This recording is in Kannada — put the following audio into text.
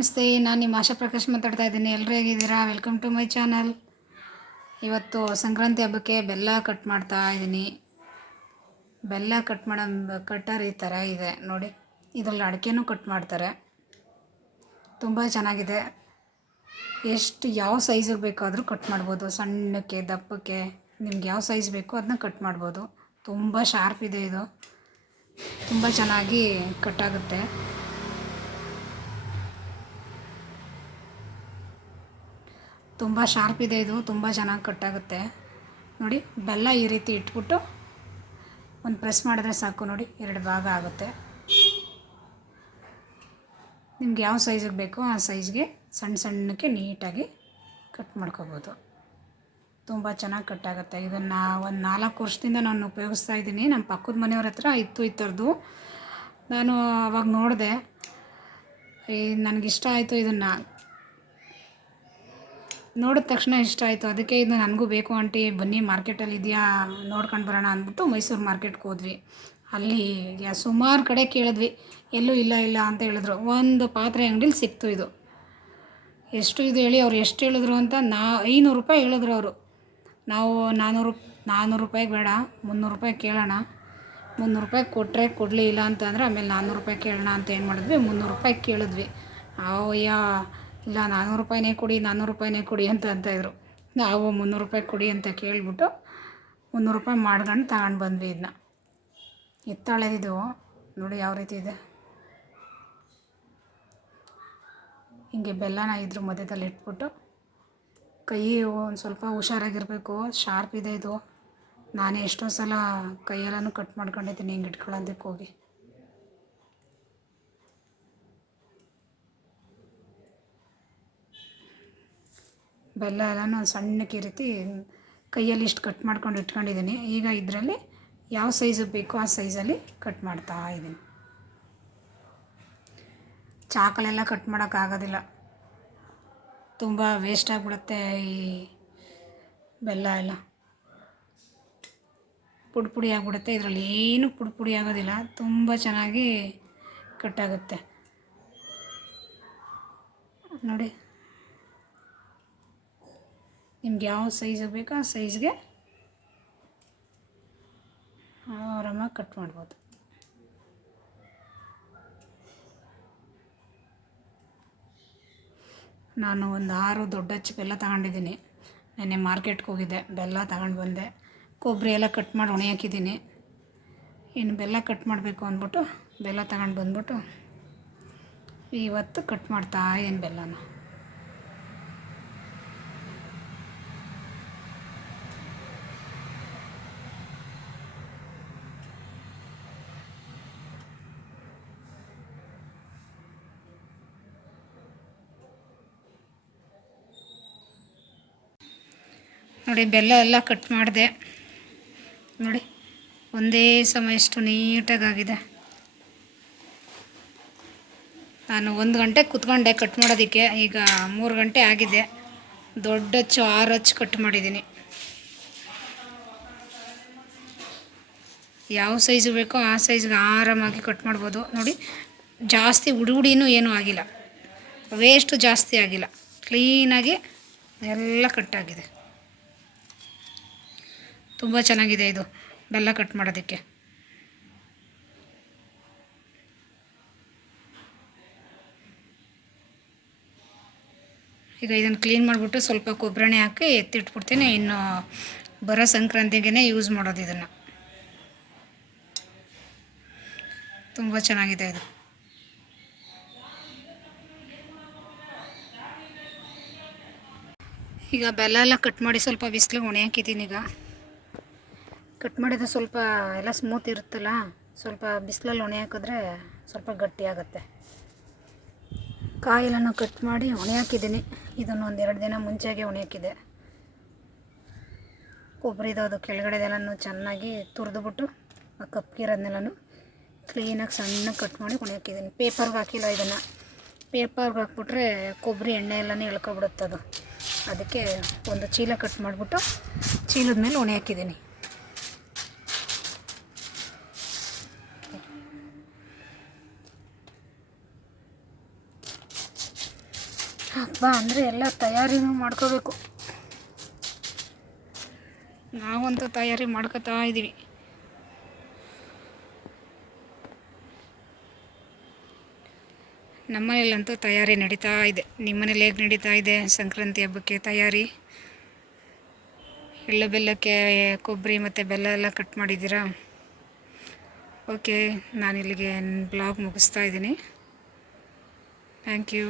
ನಮಸ್ತೆ, ನಾನು ನಿಮ್ಮ ಆಶಾ ಪ್ರಕಾಶ್ ಮಾತಾಡ್ತಾ ಇದ್ದೀನಿ. ಎಲ್ಲರೂ ಹೇಗಿದ್ದೀರಾ? ವೆಲ್ಕಮ್ ಟು ಮೈ ಚಾನಲ್ ಇವತ್ತು ಸಂಕ್ರಾಂತಿ ಹಬ್ಬಕ್ಕೆ ಬೆಲ್ಲ ಕಟ್ ಮಾಡ್ತಾ ಇದ್ದೀನಿ. ಬೆಲ್ಲ ಕಟ್ ಮಾಡೋ, ಕಟ್ಟರ್ ಈ ಥರ ಇದೆ. ನೋಡಿ, ಇದರಲ್ಲಿ ಅಡಿಕೆನೂ ಕಟ್ ಮಾಡ್ತಾರೆ. ತುಂಬ ಚೆನ್ನಾಗಿದೆ. ಎಷ್ಟು, ಯಾವ ಸೈಜಿಗೆ ಬೇಕಾದರೂ ಕಟ್ ಮಾಡ್ಬೋದು. ಸಣ್ಣಕ್ಕೆ, ದಪ್ಪಕ್ಕೆ, ನಿಮ್ಗೆ ಯಾವ ಸೈಜ್ ಬೇಕೋ ಅದನ್ನ ಕಟ್ ಮಾಡ್ಬೋದು. ತುಂಬ ಶಾರ್ಪ್ ಇದೆ ಇದು. ತುಂಬ ಚೆನ್ನಾಗಿ ಕಟ್ಟಾಗುತ್ತೆ ತುಂಬ ಶಾರ್ಪ್ ಇದೆ ಇದು, ತುಂಬ ಚೆನ್ನಾಗಿ ಕಟ್ಟಾಗುತ್ತೆ. ನೋಡಿ, ಬೆಲ್ಲ ಈ ರೀತಿ ಇಟ್ಬಿಟ್ಟು ಒಂದು ಪ್ರೆಸ್ ಮಾಡಿದ್ರೆ ಸಾಕು ನೋಡಿ, ಎರಡು ಭಾಗ ಆಗುತ್ತೆ. ನಿಮ್ಗೆ ಯಾವ ಸೈಜಿಗೆ ಬೇಕೋ ಆ ಸೈಜ್ಗೆ ಸಣ್ಣ ಸಣ್ಣಕ್ಕೆ ನೀಟಾಗಿ ಕಟ್ ಮಾಡ್ಕೋಬೋದು. ತುಂಬ ಚೆನ್ನಾಗಿ ಕಟ್ಟಾಗುತ್ತೆ ಇದನ್ನು ಒಂದು ನಾಲ್ಕು ವರ್ಷದಿಂದ ನಾನು ಉಪಯೋಗಿಸ್ತಾ ಇದ್ದೀನಿ. ನಮ್ಮ ಪಕ್ಕದ ಮನೆಯವ್ರ ಹತ್ರ ಇತ್ತು ಥರದ್ದು ನಾನು ಅವಾಗ ನೋಡಿದೆ ನನಗಿಷ್ಟ ಆಯಿತು ಇದನ್ನು. ನೋಡಿದ ತಕ್ಷಣ ಇಷ್ಟ ಆಯಿತು. ಅದಕ್ಕೆ ಇದು ನನಗೂ ಬೇಕು ಆಂಟಿ, ಬನ್ನಿ ಮಾರ್ಕೆಟಲ್ಲಿ ಇದೆಯಾ, ನೋಡ್ಕೊಂಡು ಬರೋಣ ಅಂದ್ಬಿಟ್ಟು ಮೈಸೂರು ಮಾರ್ಕೆಟ್ಗೆ ಹೋದ್ವಿ. ಅಲ್ಲಿ ಸುಮಾರು ಕಡೆ ಕೇಳಿದ್ವಿ. ಎಲ್ಲೂ ಇಲ್ಲ ಇಲ್ಲ ಅಂತ ಹೇಳಿದ್ರು. ಒಂದು ಪಾತ್ರೆ ಅಂಗಡಿಲಿ ಸಿಕ್ತು ಇದು. ಎಷ್ಟು ಇದು ಹೇಳಿ ಅವ್ರು ಎಷ್ಟು ಹೇಳಿದ್ರು ಅಂತ ನಾ, ಐನೂರು ರೂಪಾಯಿ ಹೇಳಿದ್ರು ಅವರು. ನಾವು ನಾನ್ನೂರು ನಾನ್ನೂರು ರೂಪಾಯಿಗೆ ಬೇಡ, ಮುನ್ನೂರು ರೂಪಾಯಿ ಕೇಳೋಣ. ಮುನ್ನೂರು ರೂಪಾಯಿ ಕೊಟ್ಟರೆ ಕೊಡಲಿ ಇಲ್ಲ ಅಂತಂದರೆ ಆಮೇಲೆ ನಾನ್ನೂರು ರೂಪಾಯಿ ಕೇಳೋಣ ಅಂತ ಏನು ಮಾಡಿದ್ವಿ. ಮುನ್ನೂರು ರೂಪಾಯಿ ಕೇಳಿದ್ವಿ. ಅಯ್ಯ ಇಲ್ಲ ನಾನ್ನೂರು ರೂಪಾಯಿನೇ ಕೊಡಿ ನಾನ್ನೂರು ರೂಪಾಯಿನೇ ಕೊಡಿ ಅಂತ ಅಂತ ಇದ್ರು. ನಾವು ಮುನ್ನೂರು ರೂಪಾಯಿ ಕೊಡಿ ಅಂತ ಕೇಳಿಬಿಟ್ಟು ಮುನ್ನೂರು ರೂಪಾಯಿ ಮಾಡ್ಕೊಂಡು ತಗೊಂಡು ಬಂದ್ವಿ ಇದನ್ನ ಎತ್ತಾಳೆದಿದು. ನೋಡಿ ಯಾವ ರೀತಿ ಇದೆ. ಹಿಂಗೆ ಬೆಲ್ಲನ ಇದ್ರ ಮಧ್ಯದಲ್ಲಿ ಇಟ್ಬಿಟ್ಟು ಕೈ ಒಂದು ಸ್ವಲ್ಪ ಹುಷಾರಾಗಿರಬೇಕು, ಶಾರ್ಪ್ ಇದೆ ಇದು. ನಾನೇ ಎಷ್ಟೋ ಸಲ ಕೈಯೆಲ್ಲನೂ ಕಟ್ ಮಾಡ್ಕೊಂಡಿದ್ದೀನಿ, ಹಿಂಗೆ ಇಟ್ಕೊಳ್ಳೋದಕ್ಕೆ ಹೋಗಿ. ಬೆಲ್ಲ ಎಲ್ಲನೂ ಸಣ್ಣಕ್ಕೆ ಈ ರೀತಿ ಕೈಯಲ್ಲಿ ಇಷ್ಟು ಕಟ್ ಮಾಡ್ಕೊಂಡು ಇಟ್ಕೊಂಡಿದ್ದೀನಿ ಈಗ ಇದರಲ್ಲಿ ಯಾವ ಸೈಜಿಗೆ ಬೇಕೋ ಆ ಸೈಜಲ್ಲಿ ಕಟ್ ಮಾಡ್ತಾ ಇದ್ದೀನಿ ಚಾಕಲೆಲ್ಲ ಕಟ್ ಮಾಡೋಕ್ಕಾಗೋದಿಲ್ಲ ತುಂಬ ವೇಸ್ಟ್ ಆಗಿಬಿಡುತ್ತೆ ಈ ಬೆಲ್ಲ ಎಲ್ಲ. ಪುಡಿ ಪುಡಿ ಆಗಿಬಿಡುತ್ತೆ. ಇದರಲ್ಲಿ ಏನು ಪುಡಿ ಪುಡಿ ಆಗೋದಿಲ್ಲ. ತುಂಬ ಚೆನ್ನಾಗಿ ಕಟ್ಟಾಗುತ್ತೆ ನೋಡಿ. ನಿಮ್ಗೆ ಯಾವ ಸೈಜಿಗೆ ಬೇಕೋ ಆ ಸೈಜ್ಗೆ ಆರಾಮಾಗಿ ಕಟ್ ಮಾಡ್ಬೋದು. ನಾನು ಒಂದು ಆರು ದೊಡ್ಡ ಹಚ್ಚಿ ಬೆಲ್ಲ ತಗೊಂಡಿದ್ದೀನಿ. ನೆನ್ನೆ ಮಾರ್ಕೆಟ್ಗೆ ಹೋಗಿದ್ದೆ. ಬೆಲ್ಲ ತಗೊಂಡು ಬಂದೆ. ಕೊಬ್ಬರಿ ಎಲ್ಲ ಕಟ್ ಮಾಡಿ ಒಣೆ ಹಾಕಿದ್ದೀನಿ ಇನ್ನು ಬೆಲ್ಲ ಕಟ್ ಮಾಡಬೇಕು ಅಂದ್ಬಿಟ್ಟು ಬೆಲ್ಲ ತಗೊಂಡು ಬಂದ್ಬಿಟ್ಟು ಇವತ್ತು ಕಟ್ ಮಾಡ್ತಾ ಏನು ಬೆಲ್ಲನ. ನೋಡಿ, ಬೆಲ್ಲ ಎಲ್ಲ ಕಟ್ ಮಾಡಿದೆ. ನೋಡಿ, ಒಂದೇ ಸಮ ಎಷ್ಟು ನೀಟಾಗಾಗಿದೆ. ನಾನು ಒಂದು ಗಂಟೆ ಕುತ್ಕೊಂಡೆ ಕಟ್ ಮಾಡೋದಕ್ಕೆ, ಈಗ ಮೂರು ಗಂಟೆ ಆಗಿದೆ. ದೊಡ್ಡ ಹಚ್ಚು ಆರು ಹಚ್ಚು ಕಟ್ ಮಾಡಿದ್ದೀನಿ. ಯಾವ ಸೈಜು ಬೇಕೋ ಆ ಸೈಜ್ಗೆ ಆರಾಮಾಗಿ ಕಟ್ ಮಾಡ್ಬೋದು. ನೋಡಿ, ಜಾಸ್ತಿ ಉಡುಗುಡಿನೂ ಏನೂ ಆಗಿಲ್ಲ. ವೇಸ್ಟು ಜಾಸ್ತಿ ಆಗಿಲ್ಲ. ಕ್ಲೀನಾಗಿ ಎಲ್ಲ ಕಟ್ಟಾಗಿದೆ ತುಂಬ ಚೆನ್ನಾಗಿದೆ ಇದು. ಬೆಲ್ಲ ಕಟ್ ಮಾಡೋದಕ್ಕೆ. ಈಗ ಇದನ್ನು ಕ್ಲೀನ್ ಮಾಡಿಬಿಟ್ಟು ಸ್ವಲ್ಪ ಕೊಬ್ಬರಣೆ ಹಾಕಿ ಎತ್ತಿಟ್ಬಿಡ್ತೀನಿ. ಇನ್ನು ಬರೋ ಸಂಕ್ರಾಂತಿಗೆ ಯೂಸ್ ಮಾಡೋದು ಇದನ್ನು. ತುಂಬ ಚೆನ್ನಾಗಿದೆ ಇದು. ಈಗ ಬೆಲ್ಲ ಎಲ್ಲ ಕಟ್ ಮಾಡಿ ಸ್ವಲ್ಪ ಬಿಸಿಲು ಒಣೆ ಹಾಕಿದ್ದೀನಿ ಈಗ. ಕಟ್ ಮಾಡಿದ ಸ್ವಲ್ಪ ಎಲ್ಲ ಸ್ಮೂತ್ ಇರುತ್ತಲ್ಲ, ಸ್ವಲ್ಪ ಬಿಸಿಲಲ್ಲಿ ಒಣೆ ಹಾಕಿದ್ರೆ ಸ್ವಲ್ಪ ಗಟ್ಟಿ ಆಗುತ್ತೆ. ಕಾಯೆಲ್ಲನೂ ಕಟ್ ಮಾಡಿ ಒಣೆ ಹಾಕಿದ್ದೀನಿ ಇದನ್ನು ಒಂದೆರಡು ದಿನ ಮುಂಚೆಗೆ ಒಣೆ ಹಾಕಿದೆ ಕೊಬ್ಬರಿದು ಅದು ಕೆಳಗಡೆದೆಲ್ಲನೂ ಚೆನ್ನಾಗಿ ತುರಿದ್ಬಿಟ್ಟು ಆ ಕಪ್ಗಿರೋದನ್ನೆಲ್ಲನೂ ಕ್ಲೀನಾಗಿ ಸಣ್ಣ ಕಟ್ ಮಾಡಿ ಒಣೆ ಹಾಕಿದ್ದೀನಿ ಪೇಪರ್ಗೆ ಹಾಕಿಲ್ಲ ಇದನ್ನು. ಪೇಪರ್ಗೆ ಹಾಕ್ಬಿಟ್ರೆ ಕೊಬ್ಬರಿ ಎಣ್ಣೆ ಎಲ್ಲನೂ ಎಳ್ಕೊಬಿಡುತ್ತೆ ಅದು ಅದಕ್ಕೆ ಒಂದು ಚೀಲ ಕಟ್ ಮಾಡಿಬಿಟ್ಟು ಚೀಲದ ಮೇಲೆ ಒಣೆ ಹಾಕಿದ್ದೀನಿ ಹಬ್ಬ ಅಂದರೆ ಎಲ್ಲ ತಯಾರಿನೂ ಮಾಡ್ಕೋಬೇಕು. ನಾವಂತೂ ತಯಾರಿ ಮಾಡ್ಕೋತಾ ಇದ್ದೀವಿ ನಮ್ಮನೇಲಂತೂ ತಯಾರಿ ನಡೀತಾ ಇದೆ. ನಿಮ್ಮನೇಲಿ ಹೇಗೆ ನಡೀತಾ ಇದೆ? ಸಂಕ್ರಾಂತಿ ಹಬ್ಬಕ್ಕೆ ತಯಾರಿ? ಎಳ್ಳು ಬೆಲ್ಲಕ್ಕೆ ಕೊಬ್ಬರಿ ಮತ್ತು ಬೆಲ್ಲ ಎಲ್ಲ ಕಟ್ ಮಾಡಿದ್ದೀರಾ? ಓಕೆ ನಾನು ಇಲ್ಲಿಗೆ ಬ್ಲಾಗ್ ಮುಗಿಸ್ತಾ ಇದ್ದೀನಿ. Thank you.